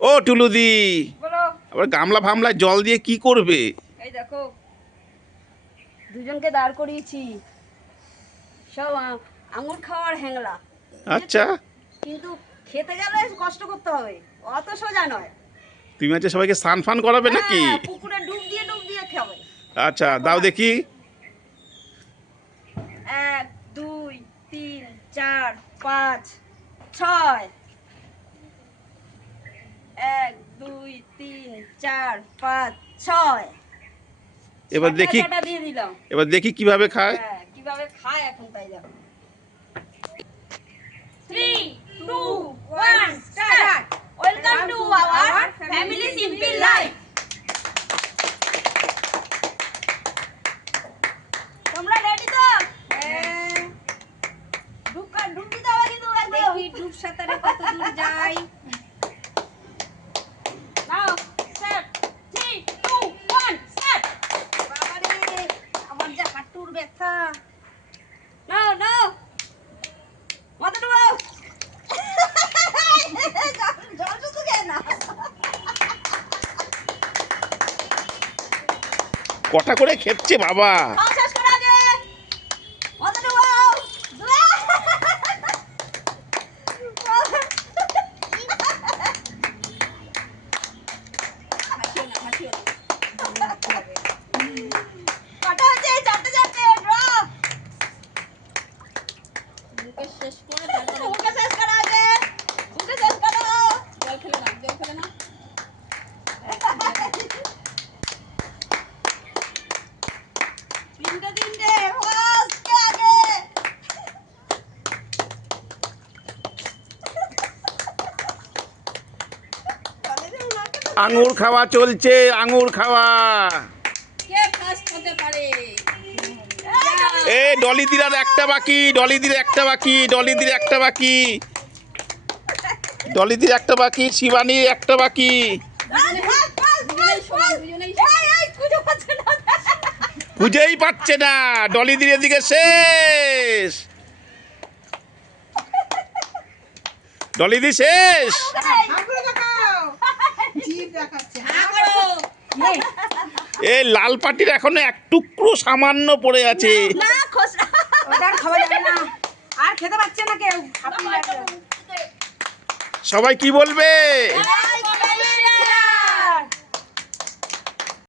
ও টুলুদি, বলো। আবার গামলা ফামলায় জল দিয়ে কি করবে? এই দেখো, দুজনকে দাঁড় করিয়েছি, সব আঙুর খাওয়ার হ্যাংলা। আচ্ছা, কিন্তু খেতে গেলে কষ্ট করতে হবে, অত সোজা নয়। তুমি আজকে সবাইকে স্নান ফান করাবে নাকি? হ্যাঁ, পুকুরে ডুব দিয়ে খাবে। আচ্ছা, দাও দেখি। 1 2 3 4 5 6। 1 2 3 4 5 6। এবার দেখি, ছটা দিয়ে দিলাম। এবার দেখি কিভাবে খায়। হ্যাঁ, কিভাবে খায় এখন তাই দেখো। 3 2 1 start. Welcome to our family simple life. তোমরা রেডি তো? হ্যাঁ। ডুব দিতে হবে কিন্তু একদম। দেখি ডুব সাঁতারে কত দূর যায়। নাও স্টার্ট। 3 2 1 স্টার্ট। বাবারে, আমার যে হাঁটুর ব্যথা। নাও নাও, মাথা ডুবাও। জল শুধু খেয়ে না। কটা করে খেপছে বাবা। খাওয়া শেষ করা আগে মাথা ডুবাও। কটা হচ্ছে? 4টে 4টে ড্র। মুখে শেষ করে তারপরে মুখে শেষ করা আগে। মুখে শেষ করো। জল ফেলে না, জল ফেলে না। তিনটে ফার্স্ট আগে। আঙুর খাওয়া চলছে, আঙুর খাওয়া। কে ফার্স্ট হতে পারে? এ ডলিদির আর একটা বাকি, ডলিদির একটা বাকি, ডলিদির একটা বাকি, ডলিদির একটা বাকি, শিবানীর একটা বাকি। খুঁজেই পাচ্ছে না, ডলিদির এদিকে শেষ, ডলিদি শেষ। এই লাল পাটির এখনো এক টুকরো সামান্য পড়ে আছে। আর খেতে পারছে না কেউ। সবাই কি বলবে?